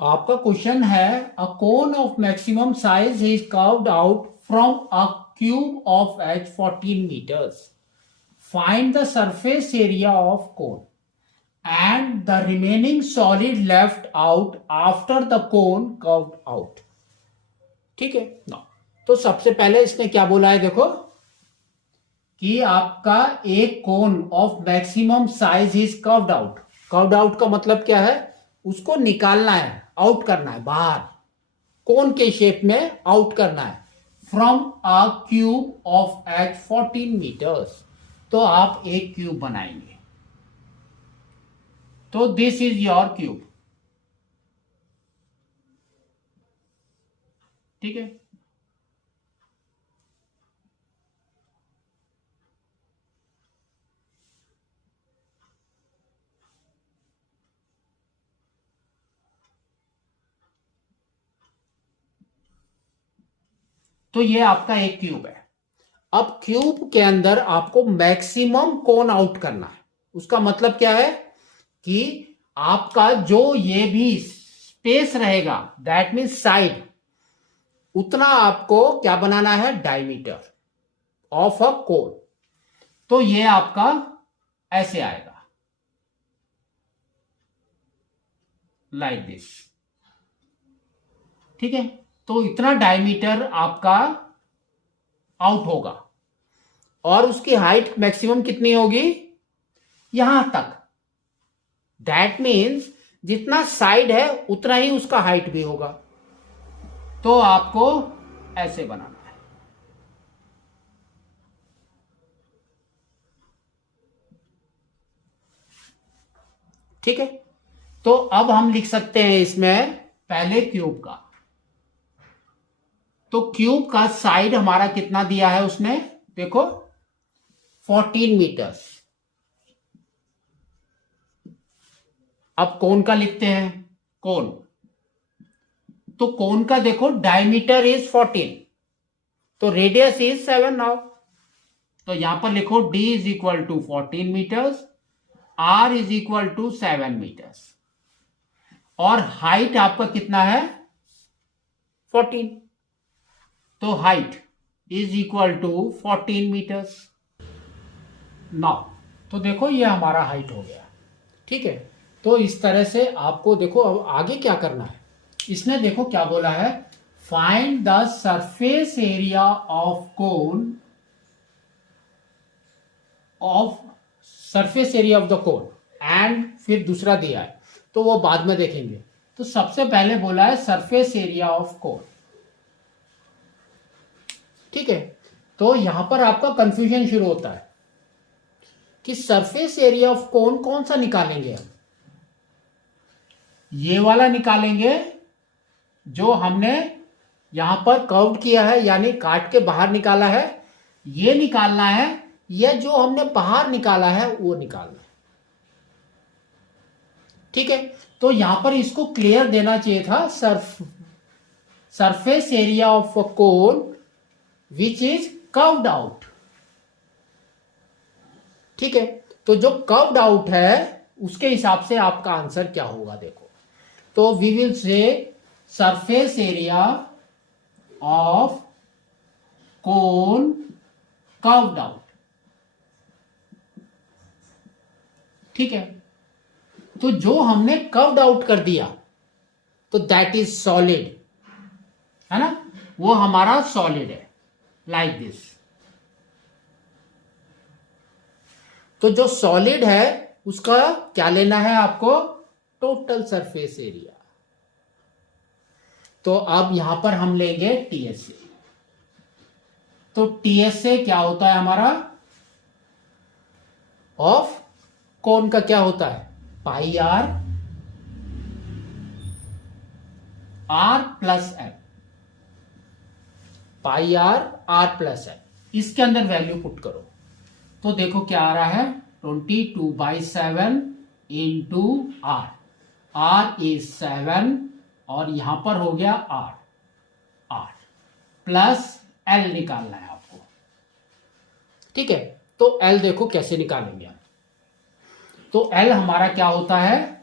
आपका क्वेश्चन है a cone of maximum size is curved out from a cube of H 14 metres. Find the surface area of cone and the remaining solid left out after the cone curved out. ठीक है ना. तो सबसे पहले इसने क्या बोला है देखो कि आपका एक कोन of maximum size is curved out. Curved out का मतलब क्या है? उसको निकालना है, आउट करना है बाहर, कोन के शेप में आउट करना है from a cube of H 14 metres. तो आप एक क्यूब बनाएंगे. तो दिस इज योर क्यूब. ठीक है. तो ये आपका एक क्यूब है. अब क्यूब के अंदर आपको मैक्सिमम कोन आउट करना है. उसका मतलब क्या है कि आपका जो ये भी स्पेस रहेगा, दैट मीन्स साइड, उतना आपको क्या बनाना है? डायमीटर ऑफ अ कोन. तो ये आपका ऐसे आएगा, लाइक दिस. ठीक है. तो इतना डायमीटर आपका आउट होगा और उसकी हाइट मैक्सिमम कितनी होगी? यहां तक. दैट मीन्स जितना साइड है उतना ही उसका हाइट भी होगा. तो आपको ऐसे बनाना है. ठीक है. तो अब हम लिख सकते हैं इसमें पहले क्यूब का. तो क्यूब का साइड हमारा कितना दिया है उसने? देखो 14 मीटर्स. अब कोन का लिखते हैं. कोन, तो कोन का देखो डायमीटर इज 14, तो रेडियस इज 7 नाउ. तो यहां पर लिखो d is equal to 14 metres, r is equal to 7 metres, और हाइट आपका कितना है? 14. तो height is equal to 14 metres. Now तो देखो ये हमारा हाइट हो गया. ठीक है. तो इस तरह से आपको देखो अब आगे क्या करना है. इसने देखो क्या बोला है, find the surface area of cone, of surface area of the cone, and फिर दूसरा दिया है तो वो बाद में देखेंगे. तो सबसे पहले बोला है सरफेस एरिया ऑफ कोन. ठीक है. तो यहां पर आपका कंफ्यूजन शुरू होता है कि सरफेस एरिया ऑफ कोन कौन सा निकालेंगे हम. ये वाला निकालेंगे जो हमने यहां पर कर्व किया है, यानी काट के बाहर निकाला है, ये निकालना है, या जो हमने बाहर निकाला है वो निकालना है. ठीक है. तो यहां पर इसको क्लियर देना चाहिए था, surface area of a cone which is curved out. ठीक है. तो जो कर्व्ड आउट है उसके हिसाब से आपका आंसर क्या होगा देखो. तो we will say surface area of cone curved out. ठीक है. तो जो हमने कर्व्ड आउट कर दिया तो दैट इज सॉलिड, है ना, वो हमारा सॉलिड है, लाइक दिस. तो जो सॉलिड है उसका क्या लेना है आपको? Total surface area. तो अब यहां पर हम लेंगे टीएसए. तो टीएसए क्या होता है हमारा? ऑफ कोन का क्या होता है? Pi r, r plus m. Pi r, r plus m. इसके अंदर वैल्यू पुट करो तो देखो क्या आ रहा है, 22/7 इंटू आर. आर इज 7 और यहां पर हो गया आर. आर प्लस एल निकालना है आपको. ठीक है. तो एल देखो कैसे निकालेंगे हम. तो एल हमारा क्या होता है?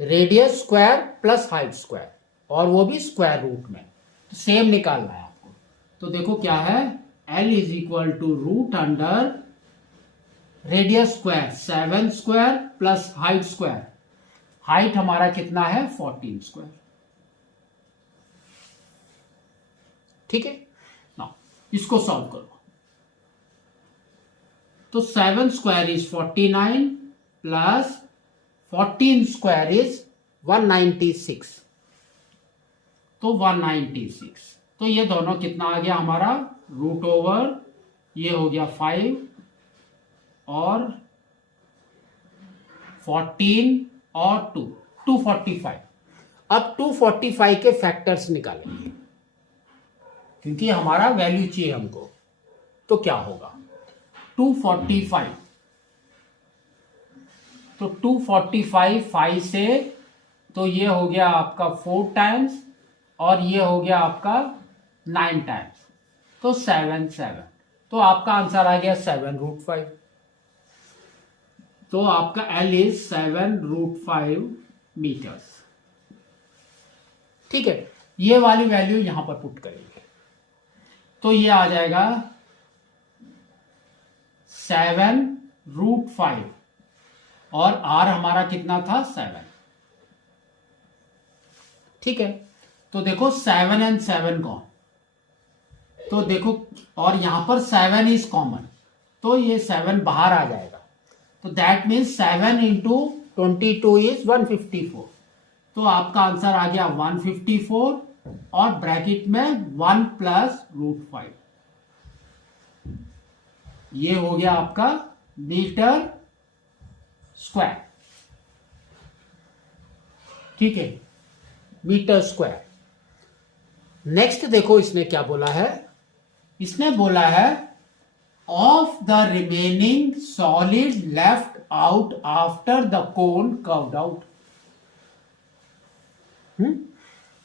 Radius square plus height square, और वो भी स्क्वायर रूट में, तो सेम निकालना है आपको। तो देखो क्या है, L is equal to root under radius square 7 square plus height square. Height हमारा कितना है 14 स्क्वायर। ठीक है ना, इसको सॉल्व करो। तो 7 square is 49 plus 14 square is 196, तो 196। तो ये दोनों कितना आ गया हमारा, रूट ओवर ये हो गया 5 और 14 और 2, 245। अब 245 के फैक्टर्स निकालेंगे क्योंकि हमारा वैल्यू चाहिए हमको। तो क्या होगा 245, तो 245 5 से, तो ये हो गया आपका 4 टाइम्स और ये हो गया आपका 9 टाइम्स, तो 7 7। तो आपका आंसर आ गया 7√5। तो आपका L इज 7√5 मीटर्स। ठीक है, ये वाली वैल्यू यहां पर पुट करेंगे तो ये आ जाएगा 7√5 और R हमारा कितना था 7। ठीक है, तो देखो 7 and 7 कौन, तो देखो, और यहां पर 7 इज कॉमन, तो ये 7 बाहर आ जाएगा। तो दैट मीन्स 7 इंटू 22 इज 154। तो आपका आंसर आ गया 154 और ब्रैकेट में 1 प्लस √5। ये हो गया आपका मीटर स्क्वायर। ठीक है, मीटर स्क्वायर। नेक्स्ट देखो इसने क्या बोला है, इसने बोला है of the remaining solid left out after the cone curved out.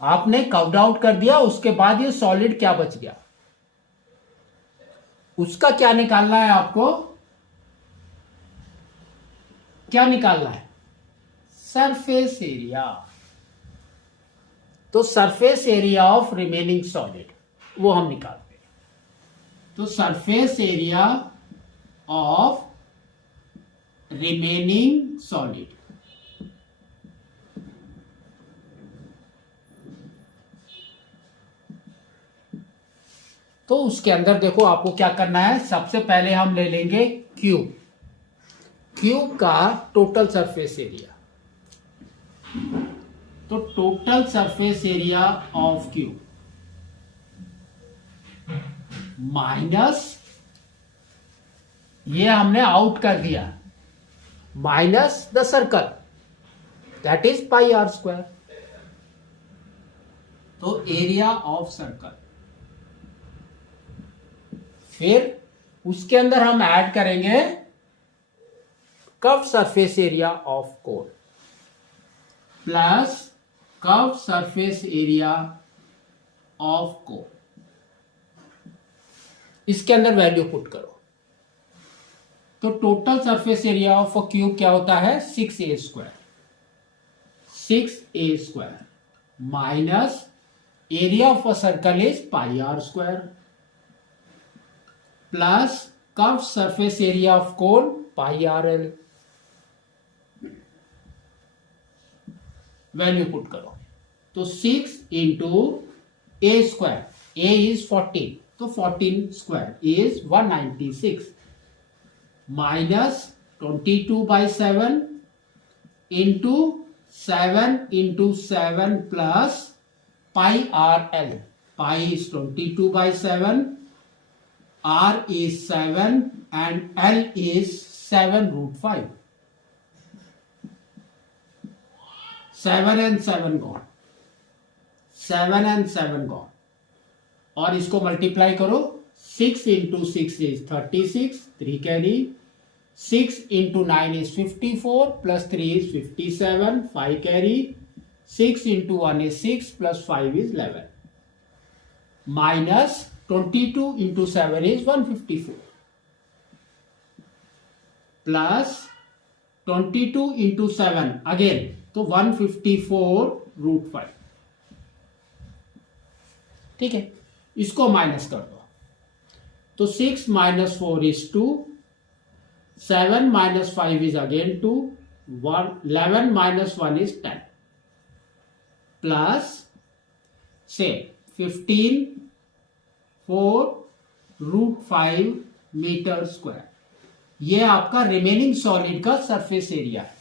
आपने कर्व्ड आउट कर दिया, उसके बाद ये सॉलिड क्या बच गया, उसका क्या निकालना है आपको, क्या निकालना है, सरफेस एरिया। तो surface area of remaining solid वो हम निकालते हैं। तो surface area of remaining solid, तो उसके अंदर देखो आपको क्या करना है, सबसे पहले हम ले लेंगे क्यूब। क्यूब का टोटल सरफेस एरिया, तो total surface area of cube minus, ये हमने आउट कर दिया, minus the circle that is πr²। तो एरिया ऑफ सर्कल, फिर उसके अंदर हम ऐड करेंगे curve surface area of cone plus curve surface area of कोन। इसके अंदर वैल्यू पुट करो, तो total surface area of a cube क्या होता है 6a² 6a² minus area of a circle is πr² plus curve surface area of cone πrl। Value put करो, तो 6 into a², a is 14, तो 14² is 196 minus 22/7 into 7 into 7 plus πrl। Pi is 22/7, R is 7 and L is 7√5। 7 and 7 gone, 7 and 7 gone, और इसको multiply करो, 6 into 6 is 36, 3 carry, 6 into 9 is 54 plus 3 is 57, 5 carry, 6 into 1 is 6 plus 5 is 11 minus 22 into 7 is 154 plus 22 into 7 again, तो 154√5। ठीक है, इसको minus कर दो तो 6 - 4 is 2, 7 - 5 is again 2, 11 - 1 is 10, plus से 15/4√5 मीटर स्क्वायर। ये आपका रिमेनिंग सॉलिड का सरफेस एरिया है।